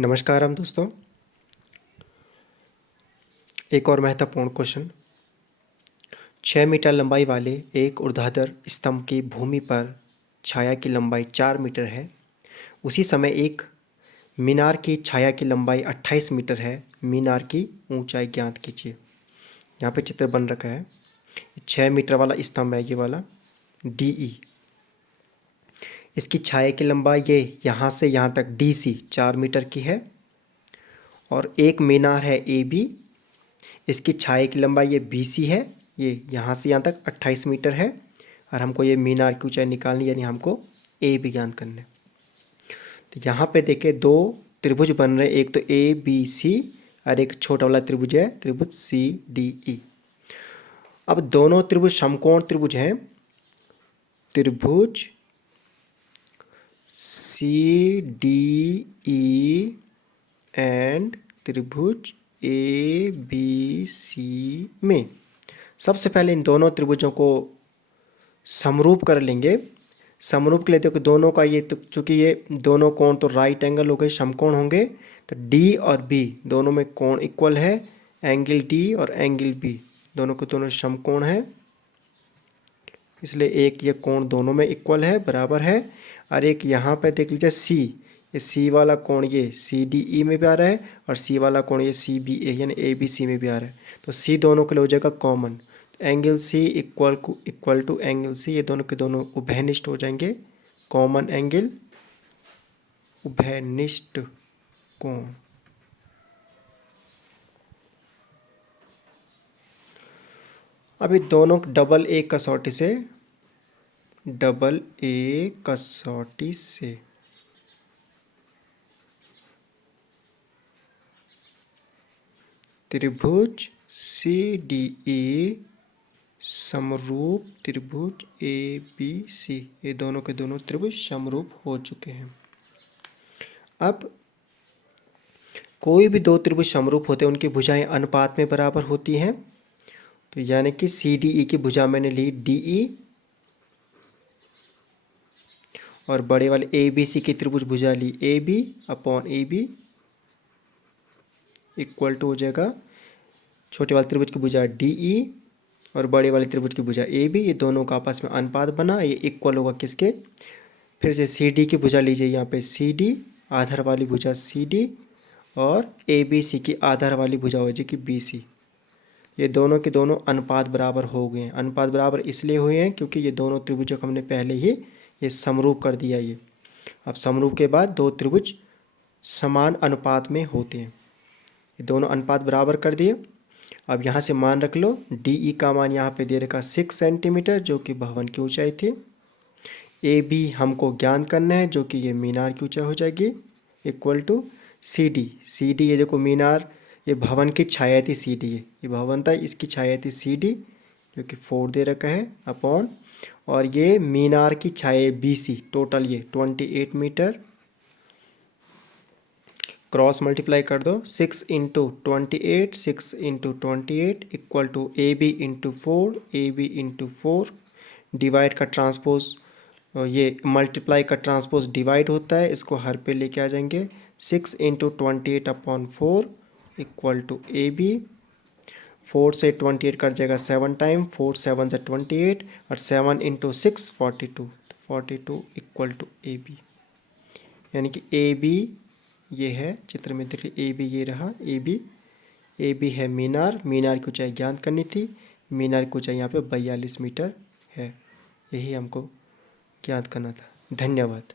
नमस्कार हम दोस्तों, एक और महत्वपूर्ण क्वेश्चन। 6 मीटर लंबाई वाले एक ऊर्ध्वाधर स्तंभ की भूमि पर छाया की लंबाई 4 मीटर है। उसी समय एक मीनार की छाया की लंबाई 28 मीटर है। मीनार की ऊंचाई ज्ञात कीजिए। यहाँ पे चित्र बन रखा है। 6 मीटर वाला स्तंभ है ये वाला DE। इसकी छाया की लंबाई ये यहाँ से यहाँ तक DC 4 मीटर की है। और एक मीनार है AB। इसकी छाया की लंबाई ये BC है। ये यहाँ से यहाँ तक 28 मीटर है। और हमको ये मीनार की ऊंचाई निकालनी, यानी हमको AB ज्ञात करना है। तो यहाँ पे देखिए दो त्रिभुज बन रहे हैं, एक तो ABC और एक छोटा वाला त्रिभुज है त्रिभुज CDE। अब दोनों त्रिभुज समकोण त्रिभुज हैं। त्रिभुज CDE एंड त्रिभुज ABC में सबसे पहले इन दोनों त्रिभुजों को समरूप कर लेंगे। समरूप के लिए देखो दोनों का ये, तो चूंकि ये दोनों कोण तो राइट एंगल हो गए, समकोण होंगे, तो D और B दोनों में कोण इक्वल है। एंगल D और एंगल B दोनों के दोनों समकोण है, इसलिए एक ये कोण दोनों में इक्वल है, बराबर है। और एक यहाँ पे देख लीजिए C, ये C वाला कोण ये CDE में भी आ रहा है और C वाला कोण ये CBA यानी ABC में भी आ रहा है। तो C दोनों के लिए हो जाएगा common. Angle C equal to angle C, ये दोनों के दोनों उभयनिष्ठ हो जाएंगे। कॉमन एंगल उभयनिष्ठ कोण। अभी दोनों डबल A कसौटी से त्रिभुज CDE समरूप त्रिभुज ABC, ये दोनों के दोनों त्रिभुज समरूप हो चुके हैं। अब कोई भी दो त्रिभुज समरूप होते हैं, उनकी भुजाएं अनुपात में बराबर होती हैं। तो यानी कि CDE की भुजा मैंने ली DE और बड़े वाले ABC की त्रिभुज भुजा ली AB upon AB equal to हो जाएगा छोटे वाले त्रिभुज की भुजा DE और बड़े वाले त्रिभुज की भुजा AB। ये दोनों का आपस में अनुपात बना, ये इक्वल होगा किसके, फिर से CD की भुजा लीजिए यहाँ पे CD आधार वाली भुजा CD और ABC की आधार वाली भुजा हो जाएगी BC। ये दोनों के दोनों अनुपात बराबर हो गए हैं। अनुपात बराबर इसलिए हुए हैं क्योंकि ये दोनों त्रिभुजों को हमने पहले ही ये समरूप कर दिया। ये अब समरूप के बाद दो त्रिभुज समान अनुपात में होते हैं। ये दोनों अनुपात बराबर कर दिए। अब यहाँ से मान रख लो, DE का मान यहाँ पे दे रखा 6 सेंटीमीटर जो कि भवन की ऊंचाई थी। AB हमको ज्ञान करना है जो कि ये मीनार की ऊंचाई हो जाएगी, इक्वल टू CD ये देखो मीनार, ये भवन की छाया थी CD, ये भवन था, इसकी छाया थी CD जो कि 4 दे रखा है अपॉन, और ये मीनार की छाया BC टोटल ये 28 मीटर। क्रॉस मल्टीप्लाई कर दो, 6 into 28 equal to AB into 4 divide का ट्रांसपोज, ये मल्टीप्लाई का ट्रांसपोज डिवाइड होता है, इसको हर पे लेके आ जाएंगे। 6 into 28 upon 4 equal to AB। 4 से 28 कट जाएगा 7 टाइम, 4 7 से 28 और 7 इंटू 6 42 इक्वल टू AB। यानी कि AB ये है, चित्र में देखिए AB ये रहा AB है मीनार की ऊंचाई ज्ञात करनी थी। मीनार की ऊंचाई यहाँ पे 42 मीटर है, यही हमको ज्ञात करना था। धन्यवाद।